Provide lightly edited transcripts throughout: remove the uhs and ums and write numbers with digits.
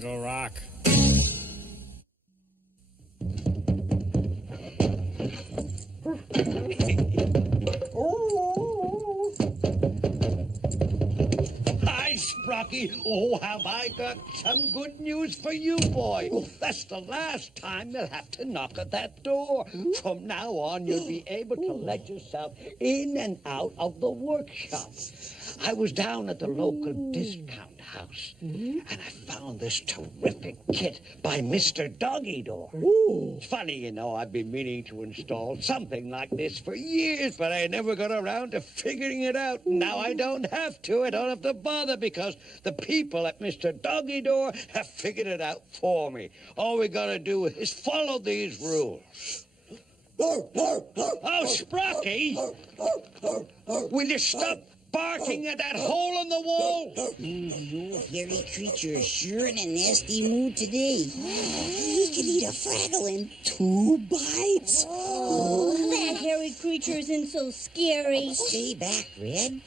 Fraggle Rock. Hi, Sprocky. Oh, have I got some good news for you, boy. That's the last time you'll have to knock at that door. From now on, you'll be able to let yourself in and out of the workshop. I was down at the local discount house, and I found this terrific kit by Mr. Doggy Door. It's funny, you know, I've been meaning to install something like this for years, but I never got around to figuring it out. Now I don't have to. I don't have to bother because the people at Mr. Doggy Door have figured it out for me. All we gotta do is follow these rules. Oh, Sprocky! Will you stop barking at that hole in the wall? You hairy creature is sure in a nasty mood today. He could eat a Fraggle in 2 bites. Oh, that hairy creature isn't so scary. Stay back, Red.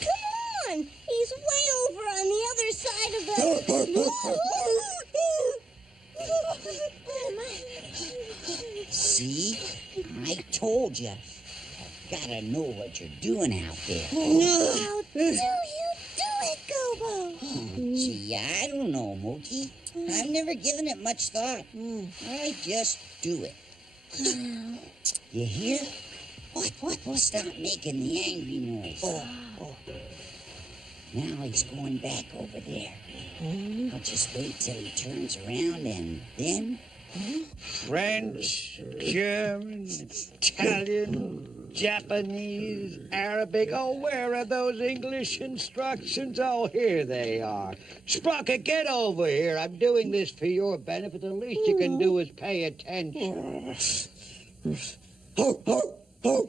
Come on! He's way over on the other side of the... See? I told you. Gotta know what you're doing out there. How do you do it, Gobo? Gee, I don't know, Moki. I've never given it much thought. I just do it. You hear? What? Stop making the angry noise. Now he's going back over there. I'll just wait till he turns around and then... French, German, Italian, Japanese, Arabic. Oh, where are those English instructions? Oh, here they are. Sprocket, get over here. I'm doing this for your benefit. The least you can do is pay attention.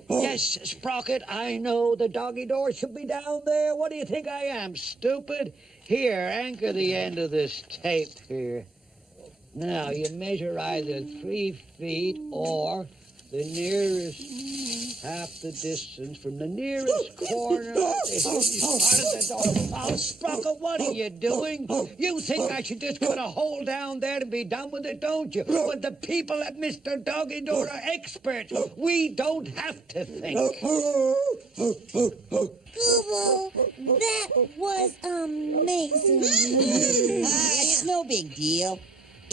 Yes, Sprocket, I know the doggy door should be down there. What do you think I am, stupid? Here, anchor the end of this tape here. Now, you measure either 3 feet or the nearest half the distance from the nearest corner. Oh, Sprocket, what are you doing? You think I should just cut a hole down there and be done with it, don't you? But the people at Mr. Doggy Door are experts. We don't have to think. Gobo, that was amazing. It's no big deal.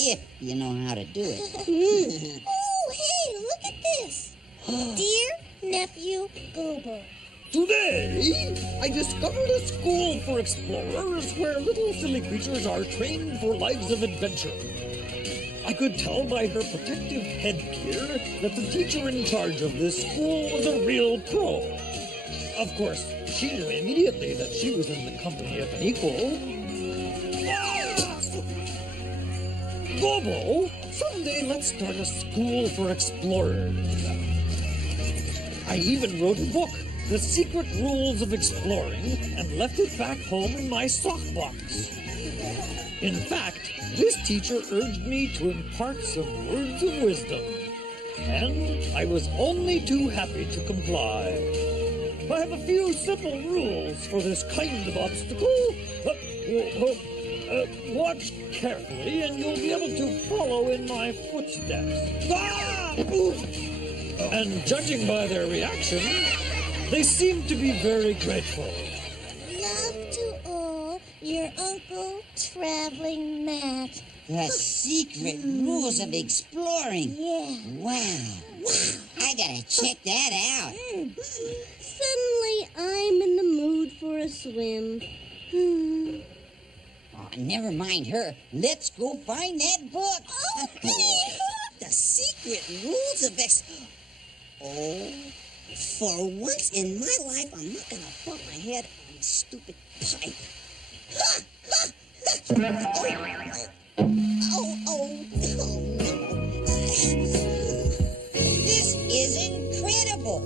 If you know how to do it. Oh, hey, look at this. Dear Nephew Gobo. Today, I discovered a school for explorers where little silly creatures are trained for lives of adventure. I could tell by her protective headgear that the teacher in charge of this school was a real pro. Of course, she knew immediately that she was in the company of an equal. Gobo, someday let's start a school for explorers. I even wrote a book, The Secret Rules of Exploring, and left it back home in my sock box. In fact, this teacher urged me to impart some words of wisdom, and I was only too happy to comply. I have a few simple rules for this kind of obstacle. Watch carefully, and you'll be able to follow in my footsteps. And judging by their reaction, they seem to be very grateful. Love to all, your Uncle Traveling Matt. The secret rules of exploring. Yeah. Wow. I gotta check that out. Suddenly, I'm in the mood for a swim. Oh, never mind her. Let's go find that book. The secret rules of Oh, for once in my life, I'm not gonna bump my head on a stupid pipe. Oh, no. This is incredible.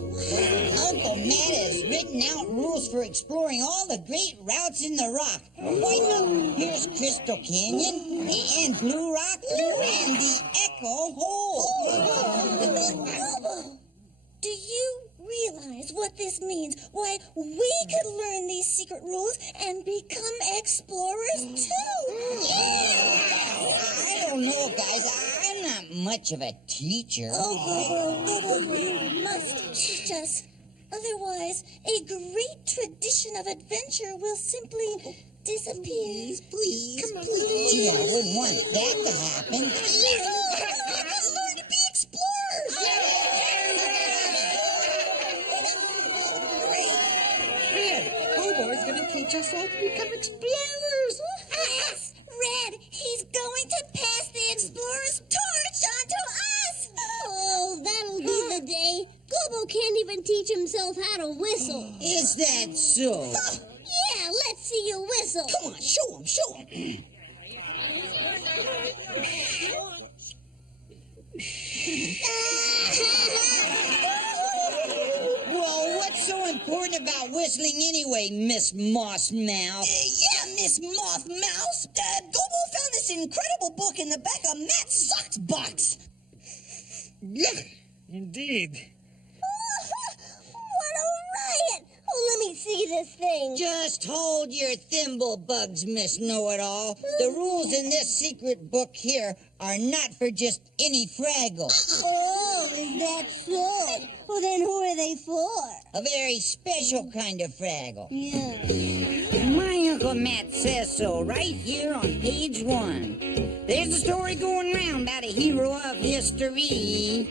Uncle Matt has written out rules for exploring all the great routes in the rock. Why, look, here's Crystal Canyon, and Blue Rock, and the Echo Hole. Do you realize what this means? Why, we could learn these secret rules and become explorers, too. Yeah! don't know, guys. I'm not much of a teacher. Gobo, you must teach us. Otherwise, a great tradition of adventure will simply disappear. Please. Gee, I wouldn't want that to happen. Let's learn to be explorers. Red, Gobo is going to teach us all to become explorers. Yes, Red, he's going to pass the explorer's torch on to us. Oh, that'll be the day. Gobo can't even teach himself how to whistle. Is that so? Yeah, let's see you whistle. Come on, show him. Well, what's so important about whistling anyway, Miss Moss Mouth? Yeah, Miss Moth Mouse. Gobo found this incredible book in the back of Matt's socks box. Indeed. What a riot! Oh, let me see this thing. Just hold your thimble bugs, Miss Know-It-All. The rules in this secret book here are not for just any Fraggle. Oh, is that so? Well, then who are they for? A very special kind of Fraggle. Yeah. My Uncle Matt says so right here on page 1. There's a story going round about a hero of history.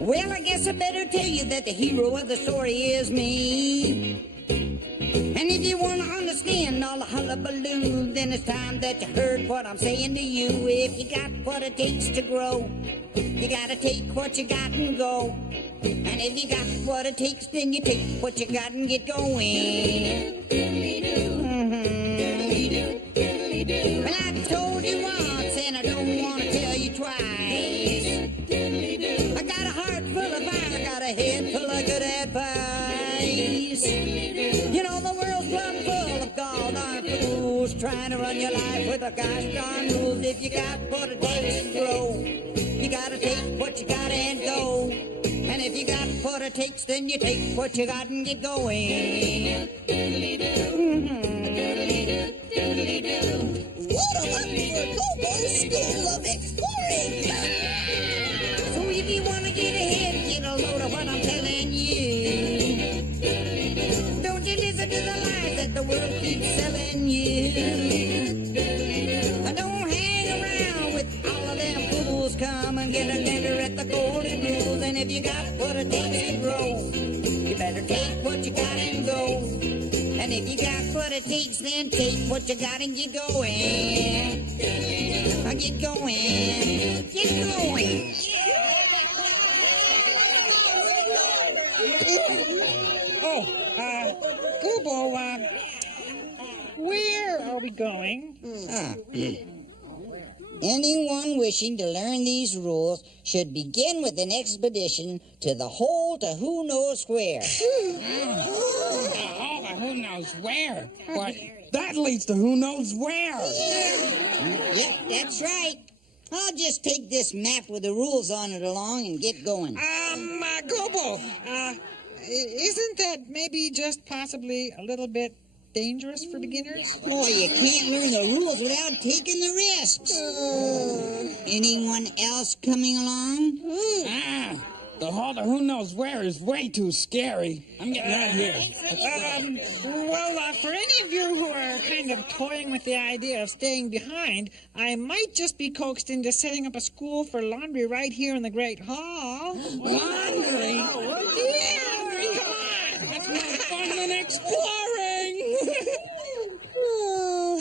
Well, I guess I better tell you that the hero of the story is me. And if you want to understand all the hullabaloo, then it's time that you heard what I'm saying to you. If you got what it takes to grow, you gotta take what you got and go. And if you got what it takes, then you take what you got and get going. Well, I told you once, and I don't want to tell you twice. I got a heart full of fire, I got a head full of good advice. You know, the world's plumb full of gall darn fools trying to run your life with a gosh darn rules. If you got what it takes to grow, you gotta take what you got and go. And if you got what it takes, then you take what you got and get going. Load 'em up for Gobo's School of Exploring. So if you want to get ahead, get a load of what I'm telling you. Don't you listen to the lies that the world keeps selling you. Don't hang around with all of them fools. Come and get a dinner at the golden rules. And if you got what it takes to grow, you better take what you got and go. And if you got what it takes, then take what you got and get going. Get going. Get going. Gobo, where are we going? Anyone wishing to learn these rules should begin with an expedition to the hole to who knows where. Who knows where? But that leads to who knows where. Yep, that's right. I'll just take this map with the rules on it along and get going. Gobo, isn't that maybe just possibly a little bit dangerous for beginners? Boy, you can't learn the rules without taking the risks. Anyone else coming along? The hall to who knows where is way too scary. I'm getting out of here. For any of you who are kind of toying with the idea of staying behind, I might just be coaxed into setting up a school for laundry right here in the Great Hall. Laundry? Yeah, come on. That's more fun than exploring. Oh,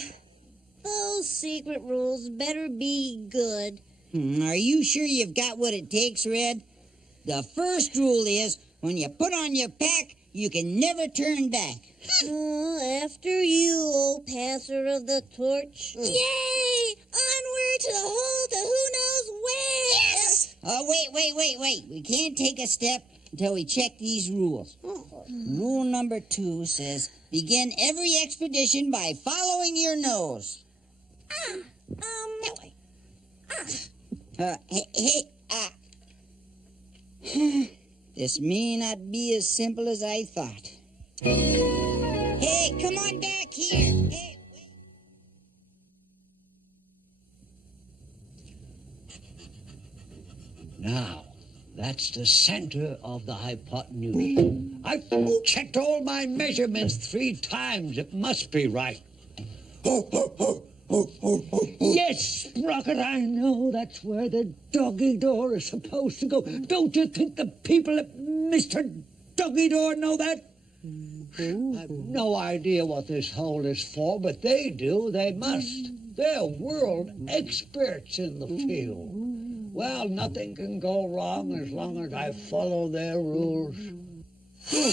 those secret rules better be good. Are you sure you've got what it takes, Red? The first rule is, when you put on your pack, you can never turn back. After you, old passer of the torch. Yay! Onward to the hole to who knows where! Yes! Oh, wait. We can't take a step until we check these rules. Rule number 2 says, begin every expedition by following your nose. That way. This may not be as simple as I thought. Hey, come on back here. Hey, wait. Now, that's the center of the hypotenuse. I've checked all my measurements 3 times. It must be right. Yes, Sprocket, I know that's where the doggy door is supposed to go. Don't you think the people at Mr. Doggy Door know that? I've no idea what this hole is for, but they do. They must. They're world experts in the field. Well, nothing can go wrong as long as I follow their rules. Sure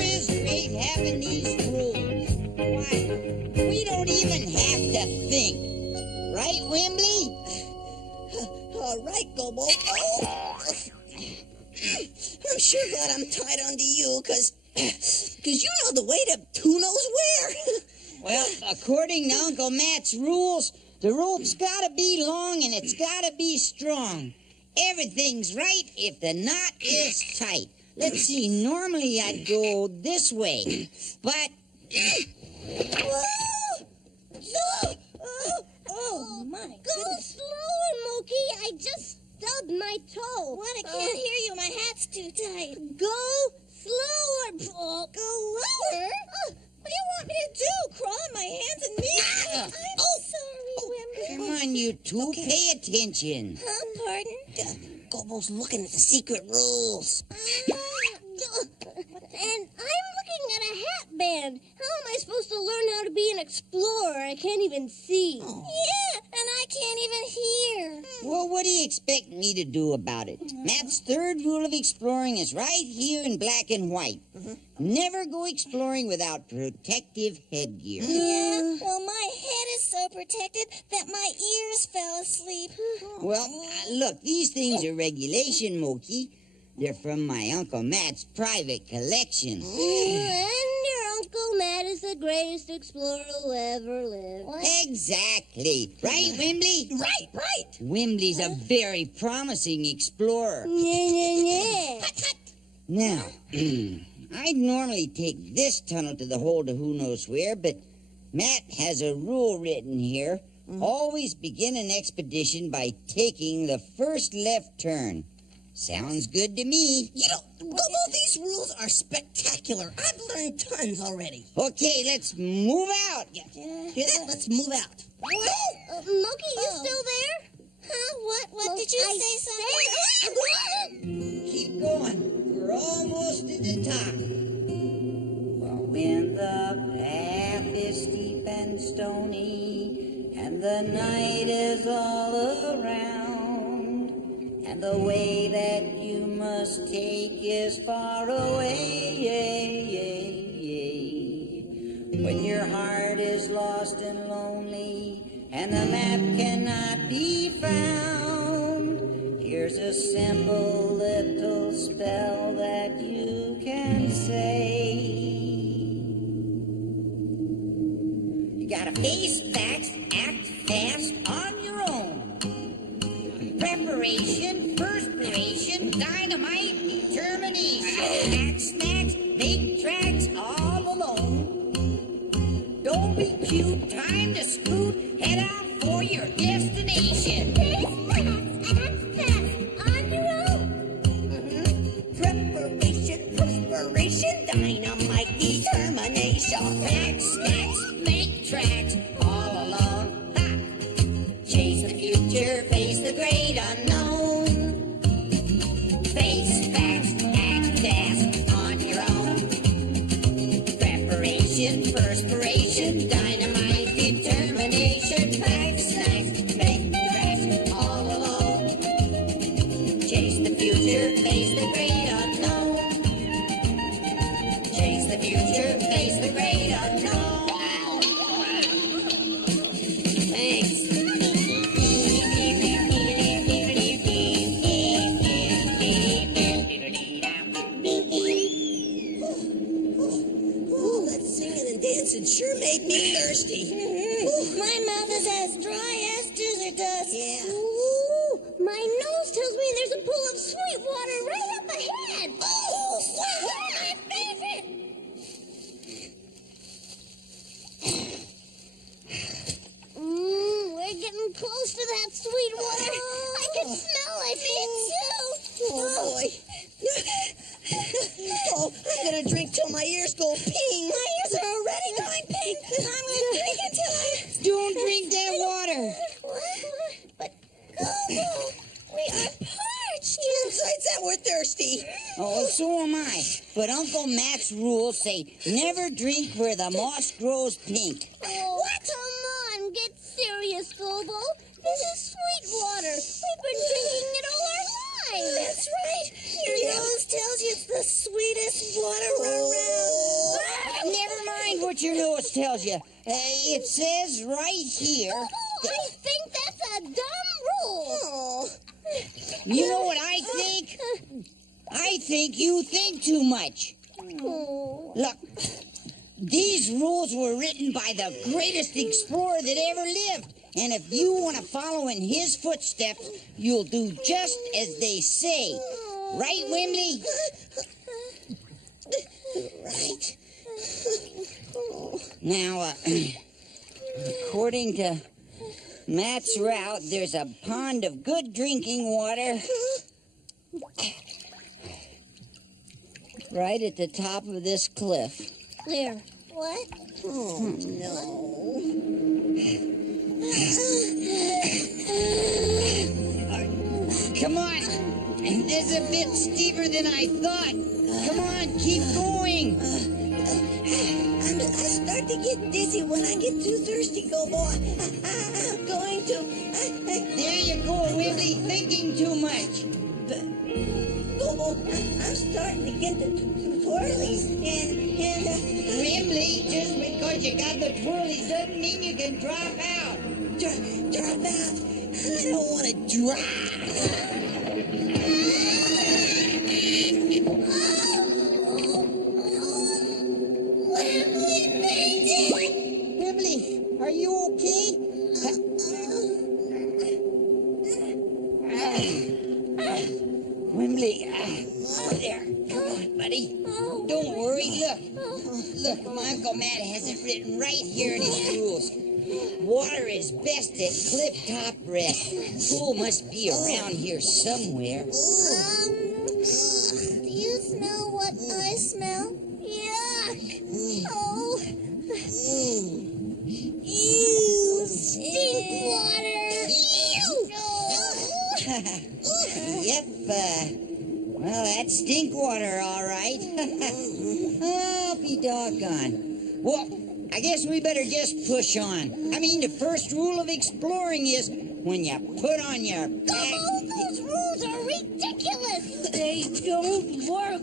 is great having these rules. Why, we don't even have to think. Right, Wimbley? All right, Gobo. Oh. I'm sure glad I'm tied onto you, because you know the way to who knows where. Well, according to Uncle Matt's rules, the rope's gotta be long and it's gotta be strong. Everything's right if the knot is tight. Let's see, normally I'd go this way, but... Oh, my goodness. Go slower, Mookie. I just stubbed my toe. What? I can't hear you. My hat's too tight. Go slower, Paul. Go lower? Oh, what do you want me to do? Crawl on my hands and knees? I'm sorry, Wimble. Come on, you two, pay attention. Pardon? Gobo's looking at the secret rules. And I'm looking at a hat band. How am I supposed to learn how to be an explorer? I can't even see. Yeah, and I can't even hear. Well, what do you expect me to do about it? Matt's third rule of exploring is right here in black and white. Never go exploring without protective headgear. Yeah, well, my head is so protected that my ears fell asleep. Well, look, these things are regulation, Mookie. They're from my Uncle Matt's private collection. And your Uncle Matt is the greatest explorer who ever lived. Exactly. Right, Wimbley? Right. Wimbley's a very promising explorer. Yeah. Now, I'd normally take this tunnel to the hole to who knows where, but Matt has a rule written here. Always begin an expedition by taking the first left turn. Sounds good to me. You know, Gobo, these rules are spectacular. I've learned tons already. Okay, let's move out. Yeah, let's move out. Mookie, you still there? Huh? What did you say, something? Keep going. We're almost at the top. Well, when the path is steep and stony, and the night is all around, and the way that you must take is far away. When your heart is lost and lonely, and the map cannot be found, here's a simple little spell that you can say. You gotta face facts, act fast on your own. Preparation, perspiration, dynamite, determination. Act snacks, make tracks all alone. Don't be cute, time to scoot, head out for your destination. Face facts, act fast, on your own. Preparation, perspiration, dynamite, determination. Act snacks, make tracks all alone. Ha! Chase the future, face the great unknown. Face facts, act fast on your own. Preparation, perspiration, dynamite, determination. Facts, snacks, make tracks all alone. Chase the future, face the great unknown. Chase the future, face the great unknown. Thanks. Ooh, that singing and dancing sure made me thirsty. My mouth is as dry as desert dust. Yeah. Ooh, my nose tells me there's a pool of sweet water right up ahead. Oh, my favorite. go pink. My ears are already going pink. I'm gonna drink until I... Don't drink that water. But Gobo, we are parched. Besides that, we're thirsty. Oh, so am I. But Uncle Matt's rules say never drink where the moss grows pink. Oh, come on, get serious, Gobo. This is sweet water. We've been drinking it all our lives. That's right. Your nose tells you it's the sweetest water around. Never mind what your nose tells you. It says right here. I think that's a dumb rule. Oh. You know what I think? I think you think too much. Oh. Look, these rules were written by the greatest explorer that ever lived. And if you want to follow in his footsteps, you'll do just as they say. Right, Wimley? Right. Now, according to Matt's route, there's a pond of good drinking water right at the top of this cliff. There. What? Oh, no. Come on. This is a bit steeper than I thought. Come on, keep going. I start to get dizzy when I get too thirsty, Gobo. I'm going to... There you go, Willie, thinking too much. Gobo, I'm starting to get the twirlies, and Wimley, just because you got the twirlies doesn't mean you can drop out. drop out. I don't want to drop. Wimley, are you okay? Wimley, there. Come on, buddy. Don't worry. Look, my Uncle Matt has it written right here in his rules. Water is best at cliff-top rest. Pool must be around here somewhere. Do you smell what I smell? Yuck! Oh. Ew! Stink water! Yep, well, that's stink water, all right. I'll be doggone. Well, I guess we better just push on. I mean, the first rule of exploring is when you put on your back... Those rules are ridiculous! They don't work.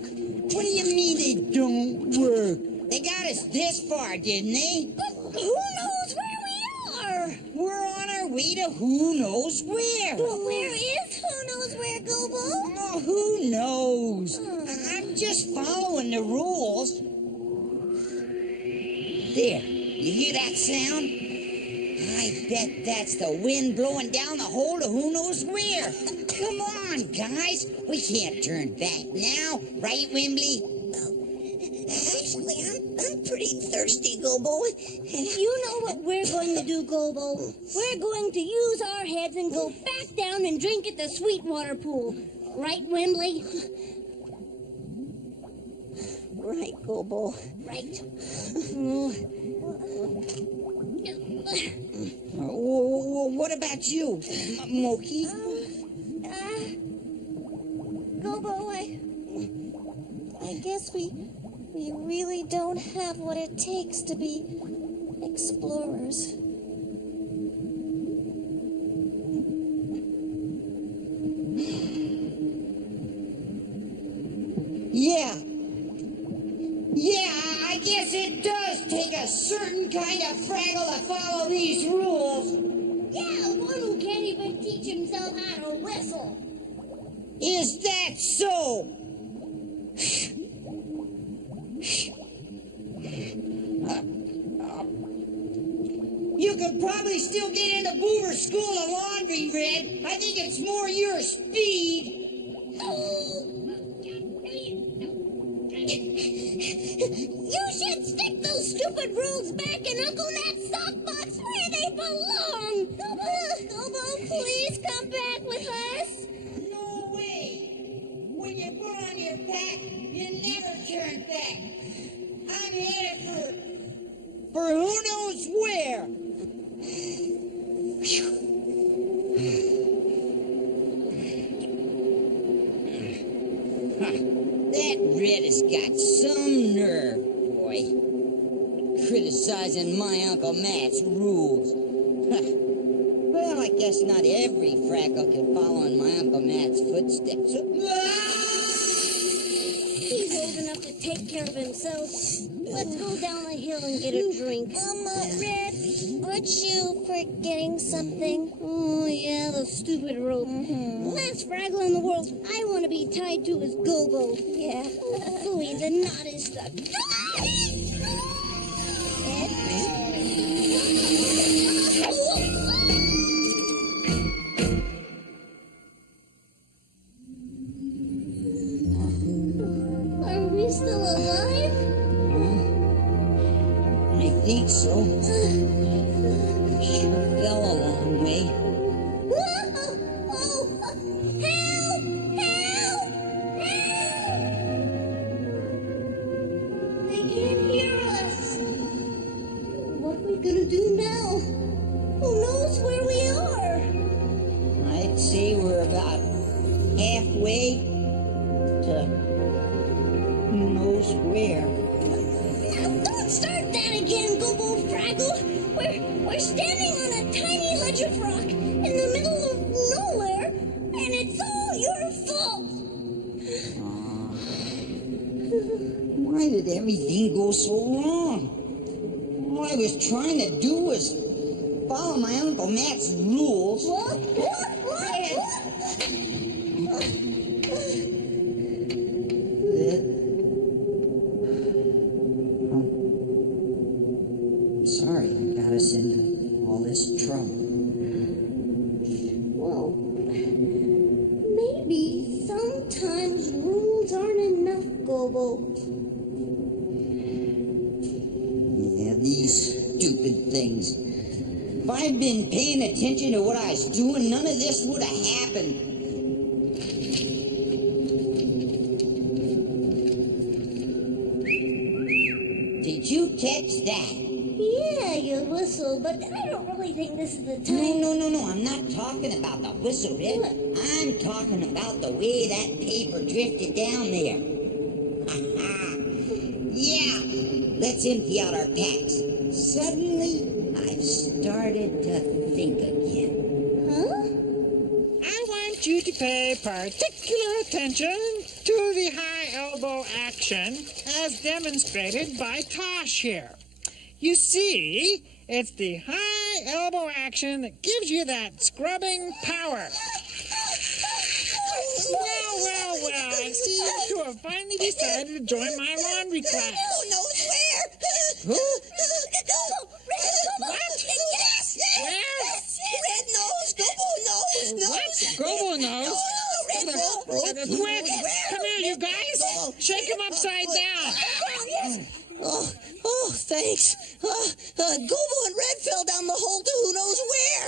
What do you mean they don't work? They got us this far, didn't they? But who knows where we are? We're on our way to who knows where. But where is who knows where, Gobo? Oh, who knows? I'm just following the rules. There, you hear that sound? I bet that's the wind blowing down the hole to who knows where. Come on, guys. We can't turn back now. Right, Wimbley? Actually, I'm pretty thirsty, Gobo. You know what we're going to do, Gobo? We're going to use our heads and go back down and drink at the Sweetwater pool. Right, Wimbley? Right, Gobo. Right. What about you, Moki? Gobo, I guess we really don't have what it takes to be explorers. Yeah, I guess it does take a certain kind of Fraggle to follow these rules. Yeah, one who can't even teach himself how to whistle. Is that so? You could probably still get into Boomer School of Laundry, Red. I think it's more your speed. You should stick those stupid rules back in Uncle Nat's sockbox where they belong. Gobo, please come back with us. No way. When you put on your back, you never turn back. I'm for who knows where. That Red has got some nerve, boy. Criticizing my Uncle Matt's rules. Well, I guess not every Fraggle can follow in my Uncle Matt's footsteps. He's old enough to take care of himself. Let's go down the hill and get a drink. Red, aren't you forgetting something? Oh, yeah, the stupid rope. Last Fraggle in the world I want to be tied to is Gobo. Yeah. Hopefully the knot is stuck. Are we still alive? I think so. Sure fell a long way. Oh, help! Help! Help! They can't hear us. What are we gonna do now? Who knows where we are? I'd say we're about halfway to who knows where. Now, don't start that again, Gobo Fraggle. We're standing on a tiny ledge of rock in the middle of nowhere, and it's all your fault. Why did everything go so wrong? All I was trying to do was follow my Uncle Matt's rules. Sorry, I got us into all this trouble. Well, maybe sometimes rules aren't enough, Gobo. Yeah, these stupid things. If I'd been paying attention to what I was doing, none of this would have happened. Did you catch that? Yeah, you whistle, but I don't really think this is the time. No, I'm not talking about the whistle, Red. I'm talking about the way that paper drifted down there. Yeah, let's empty out our packs. Suddenly, I've started to think again. Huh? I want you to pay particular attention to the high elbow action as demonstrated by Tosh here. You see, it's the high elbow action that gives you that scrubbing power. Well, I see you two have finally decided to join my laundry class. Who knows where? Who? What? Yes! Red knows! Gobo knows! What? Gobo knows? Red knows! Quick! Come here, you guys! Shake him upside down! Oh, thanks. Gobo and Red fell down the hole to who knows where.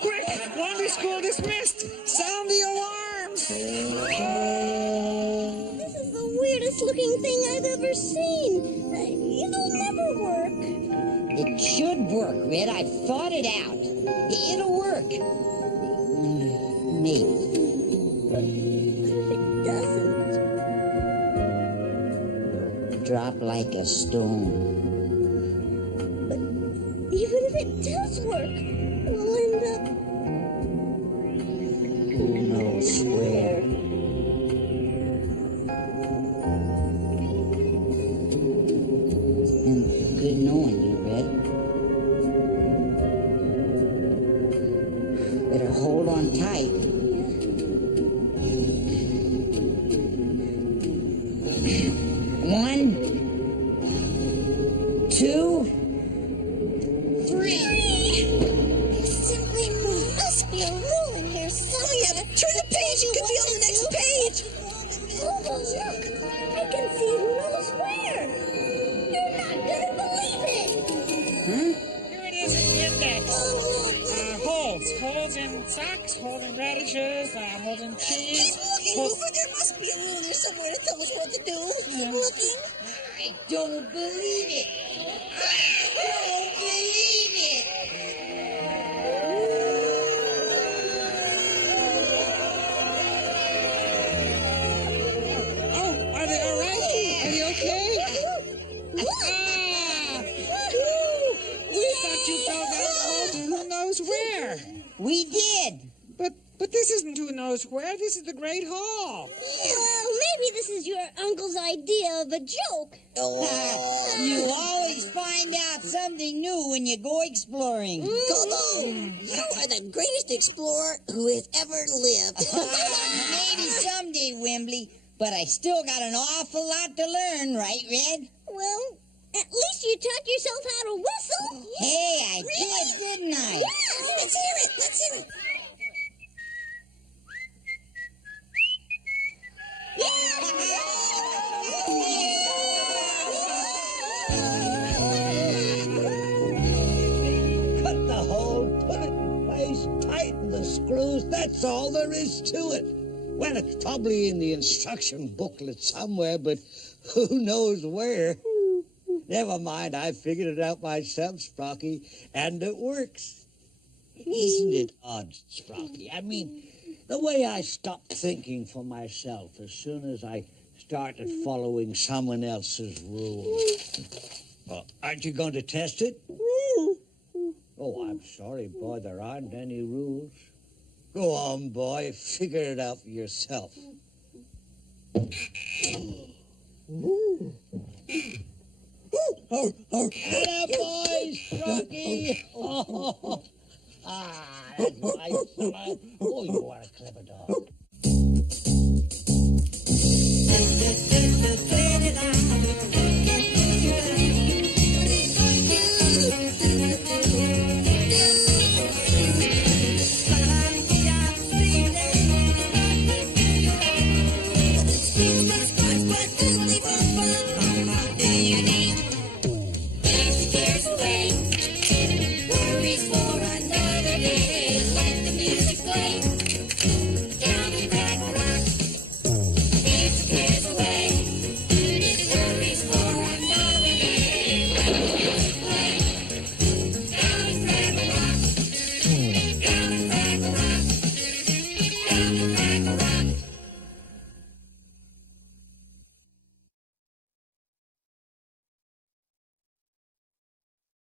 Quick! Laundry school dismissed! Sound the alarms! This is the weirdest looking thing I've ever seen. It'll never work. It should work, Red. I've thought it out. It'll work. Maybe. What if it doesn't? Drop like a stone. Even if it does work, we'll end up Who knows where? It's been good knowing you, Red. Better hold on tight. One, two, three. There simply must be a rule in here somewhere. Turn the page. It could be on the next page. Oh, look! I can see who knows where! You're not gonna believe it! Here it is in the index. Holes in socks, holes in radishes, holes in cheese. Keep looking, Hoover. There must be a rule there somewhere to tell us what to do. Keep looking. I don't believe it. We did. But this isn't who knows where. This is the Great Hall. Well, maybe this is your uncle's idea of a joke. You always find out something new when you go exploring. Gobo, you are the greatest explorer who has ever lived. Maybe someday, Wembley. But I still got an awful lot to learn, right, Red? Well, at least you taught yourself how to whistle. Hey, I did, didn't I? Yeah, let's hear it. Let's hear it. Cut the hole, put it in place, tighten the screws. That's all there is to it. Well, it's probably in the instruction booklet somewhere, but who knows where. Never mind, I figured it out myself, Sprocky, and it works. Isn't it odd, Sprocky? I mean, the way I stopped thinking for myself as soon as I started following someone else's rules. Well, aren't you going to test it? Oh, I'm sorry, boy, there aren't any rules. Go on, boy, figure it out for yourself. Atta boy, Sprocky! Oh, that's my son. Oh, you are a clever dog.